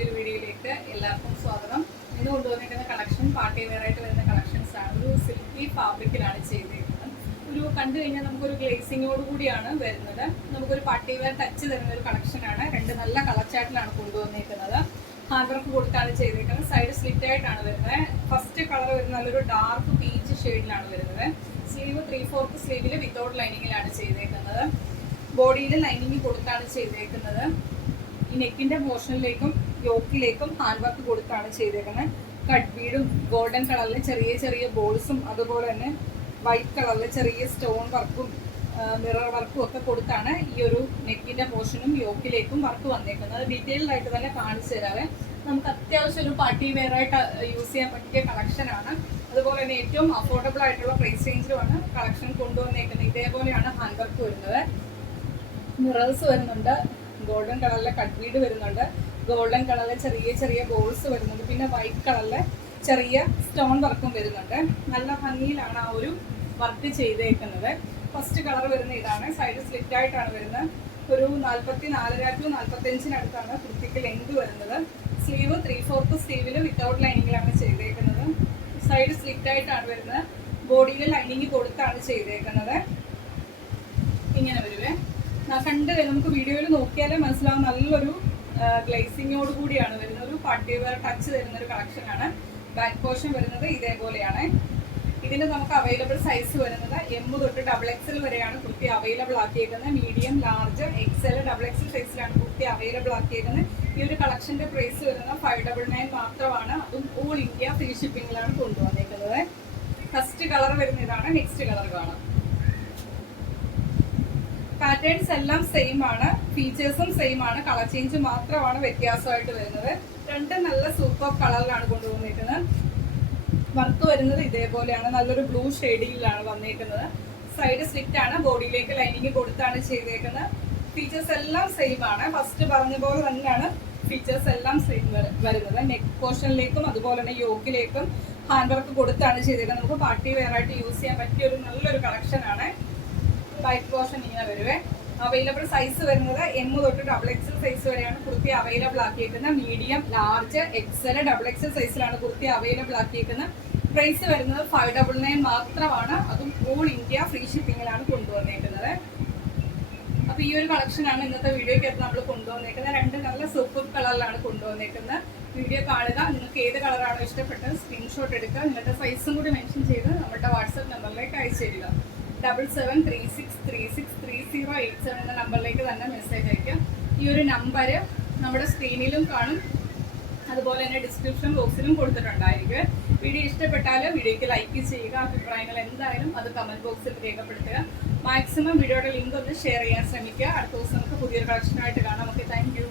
പുതിയൊരു വീഡിയോയിലേക്ക് എല്ലാവർക്കും സ്വാഗതം. ഇന്ന് കൊണ്ടുവന്നിരിക്കുന്ന കളക്ഷൻ പാർട്ടി വെയർ ആയിട്ട് വരുന്ന കളക്ഷൻസ് ആണ്. ഒരു സിൽക്കി ഫാബ്രിക്കിലാണ് ചെയ്തിരിക്കുന്നത്. ഒരു കണ്ടു കഴിഞ്ഞാൽ നമുക്കൊരു ഗ്ലേസിങ്ങോട് കൂടിയാണ് വരുന്നത്. നമുക്കൊരു പാർട്ടി വെയർ ടച്ച് തരുന്ന ഒരു കളക്ഷനാണ്. രണ്ട് നല്ല കളർ ചാർട്ടിലാണ് കൊണ്ടുവന്നിരിക്കുന്നത്. ഹാൻഡ് വർക്ക് കൊടുത്താണ് ചെയ്തിരിക്കുന്നത്. സൈഡ് സ്ലിറ്റ് ആയിട്ടാണ് വരുന്നത്. ഫസ്റ്റ് കളർ വരുന്നത് നല്ലൊരു ഡാർക്ക് പീച്ച് ഷെയ്ഡിലാണ് വരുന്നത്. സ്ലീവ് 3/4 സ്ലീവിൽ വിത്തൗട്ട് ലൈനിങ്ങിലാണ് ചെയ്തേക്കുന്നത്. ബോഡിയിൽ ലൈനിങ് കൊടുത്താണ് ചെയ്തേക്കുന്നത്. ഈ നെക്കിന്റെ പോർഷനിലേക്കും യോക്കിലേക്കും ഹാൻഡ് വർക്ക് കൊടുത്താണ് ചെയ്തേക്കുന്നത്. കട്ട് ബീഡും ഗോൾഡൻ കളറിൽ ചെറിയ ചെറിയ ബോൾസും അതുപോലെ തന്നെ വൈറ്റ് കളറിൽ ചെറിയ സ്റ്റോൺ വർക്കും മിറർ വർക്കും ഒക്കെ കൊടുത്താണ് ഈ ഒരു നെക്കിന്റെ പോർഷനും യോക്കിലേക്കും വർക്ക് വന്നേക്കുന്നത്. ഡീറ്റെയിൽഡ് ആയിട്ട് തന്നെ കാണിച്ചു തരാവേ. നമുക്ക് അത്യാവശ്യം ഒരു പാർട്ടി വെയർ ആയിട്ട് യൂസ് ചെയ്യാൻ പറ്റിയ കളക്ഷനാണ്. അതുപോലെ തന്നെ ഏറ്റവും അഫോർഡബിൾ ആയിട്ടുള്ള പ്രൈസ് റേഞ്ചിലുമാണ് കളക്ഷൻ കൊണ്ടുവന്നേക്കുന്നത്. ഇതേപോലെയാണ് ഹാൻഡ് വർക്ക് വരുന്നത്. മിറേഴ്സ് വരുന്നുണ്ട്. ഗോൾഡൻ കളറിലെ കട്ട് ബീഡ് വരുന്നുണ്ട്. ഗോൾഡൻ കളറിലെ ചെറിയ ചെറിയ ബോൾസ് വരുന്നുണ്ട്. പിന്നെ വൈറ്റ് കളറിലെ ചെറിയ സ്റ്റോൺ വർക്കും വരുന്നുണ്ട്. നല്ല ഭംഗിയിലാണ് ആ ഒരു വർക്ക് ചെയ്തേക്കുന്നത്. ഫസ്റ്റ് കളർ വരുന്ന ഇതാണ്. സൈഡ് സ്ലിറ്റ് ആയിട്ടാണ് വരുന്നത്. ഒരു 44 to 45 കുർത്തിക്ക് ലെങ്ത് വരുന്നത്. സ്ലീവ് 3/4 സ്ലീവിൽ വിത്തൗട്ട് ലൈനിങ്ങിലാണ് ചെയ്തേക്കുന്നത്. സൈഡ് സ്ലിറ്റ് ആയിട്ടാണ് വരുന്നത്. ബോഡിയിൽ ലൈനിങ് കൊടുത്താണ് ചെയ്തേക്കുന്നത്. ഇങ്ങനെ വരുവേ. കണ്ട് നമുക്ക് വീഡിയോയിൽ നോക്കിയാലേ മനസ്സിലാവും. നല്ലൊരു ഗ്ലേസിങ്ങോട് കൂടിയാണ് വരുന്നത്. ഒരു പാർട്ടി വെയർ ടച്ച് തരുന്ന ഒരു കളക്ഷനാണ്. ബാക്ക് പോർഷൻ വരുന്നത് ഇതേപോലെയാണ്. ഇതിന് നമുക്ക് അവൈലബിൾ സൈസ് വരുന്നത് M തൊട്ട് XXL വരെയാണ് കുർത്തി അവൈലബിൾ ആക്കിയേക്കുന്നത്. മീഡിയം, ലാർജ്, XL, XXL സൈസിലാണ് കുർത്തി അവൈലബിൾ ആക്കിയേക്കുന്നത്. ഈ ഒരു കളക്ഷന്റെ പ്രൈസ് വരുന്നത് 599 മാത്രമാണ്. അതും ഓൾ ഇന്ത്യ ഫ്രീ ഷിപ്പിംഗിലാണ് കൊണ്ടുവന്നേക്കുന്നത്. ഫസ്റ്റ് കളർ വരുന്ന ഇതാണ്. നെക്സ്റ്റ് കളർ കാണാം. പാറ്റേൺസ് എല്ലാം സെയിം ആണ്. ഫീച്ചേഴ്സും സെയിം ആണ്. കളർ ചേഞ്ച് മാത്രമാണ് വ്യത്യാസമായിട്ട് വരുന്നത്. രണ്ട് നല്ല സൂപ്പർ കളറിലാണ് കൊണ്ടുവന്നിരിക്കുന്നത്. വർക്ക് വരുന്നത് ഇതേപോലെയാണ്. നല്ലൊരു ബ്ലൂ ഷെയ്ഡിലാണ് വന്നിരിക്കുന്നത്. സൈഡ് സ്ലിറ്റ് ആണ്. ബോഡിയിലേക്ക് ലൈനിങ് കൊടുത്താണ് ചെയ്തേക്കുന്നത്. ഫീച്ചേഴ്സ് എല്ലാം സെയിം ആണ്. ഫസ്റ്റ് പറഞ്ഞ പോലെ തന്നെയാണ് ഫീച്ചേഴ്സ് എല്ലാം സെയിം വരുന്നത്. നെക്ക് പോർഷനിലേക്കും അതുപോലെ തന്നെ യോക്കിലേക്കും ഹാൻഡ് വർക്ക് കൊടുത്താണ് ചെയ്തേക്കുന്നത്. നമുക്ക് പാർട്ടി വെയർ ആയിട്ട് യൂസ് ചെയ്യാൻ പറ്റിയ ഒരു നല്ലൊരു കളക്ഷൻ ആണ്. വൈറ്റ് പോർഷൻ ഇങ്ങനെ വരുവേ. അവൈലബിൾ സൈസ് വരുന്നത് M തൊട്ട് XXL സൈസ് വരെയാണ് കുർത്തി അവൈലബിൾ ആക്കിയേക്കുന്നത്. മീഡിയം, ലാർജ്, XL, XXL സൈസിലാണ് കുർത്തി അവൈലബിൾ ആക്കിയേക്കുന്നത്. പ്രൈസ് വരുന്നത് 599 മാത്രമാണ്. അതും ഓൾ ഇന്ത്യ ഫ്രീ ഷിപ്പിംഗിലാണ് കൊണ്ടുവന്നേക്കുന്നത്. അപ്പൊ ഈ ഒരു കളക്ഷനാണ് ഇന്നത്തെ വീഡിയോയ്ക്കകത്ത് നമ്മൾ കൊണ്ടുവന്നേക്കുന്നത്. രണ്ട് നല്ല സൂപ്പർ കളറിലാണ് കൊണ്ടുവന്നേക്കുന്നത്. വീഡിയോ കാണുക. നിങ്ങൾക്ക് ഏത് കളറാണോ ഇഷ്ടപ്പെട്ടത് സ്ക്രീൻഷോട്ട് എടുക്കുക. നിങ്ങളുടെ സൈസും കൂടി മെൻഷൻ ചെയ്ത് നമ്മുടെ വാട്സ്ആപ്പ് നമ്പറിലേക്ക് അയച്ചു തരിക. 7736363087 എന്ന നമ്പറിലേക്ക് തന്നെ മെസ്സേജ് അയക്കാം. ഈ ഒരു നമ്പർ നമ്മുടെ സ്ക്രീനിലും കാണും, അതുപോലെ തന്നെ ഡിസ്ക്രിപ്ഷൻ ബോക്സിലും കൊടുത്തിട്ടുണ്ടായിരിക്കും. വീഡിയോ ഇഷ്ടപ്പെട്ടാൽ വീഡിയോയ്ക്ക് ലൈക്ക് ചെയ്യുക. അഭിപ്രായങ്ങൾ എന്തായാലും അത് കമന്റ് ബോക്സിൽ രേഖപ്പെടുത്തുക. മാക്സിമം വീഡിയോയുടെ ലിങ്ക് ഒന്ന് ഷെയർ ചെയ്യാൻ ശ്രമിക്കുക. അടുത്ത ദിവസം നമുക്ക് പുതിയൊരു കളക്ഷനായിട്ട് കാണാം. Okay, thank you.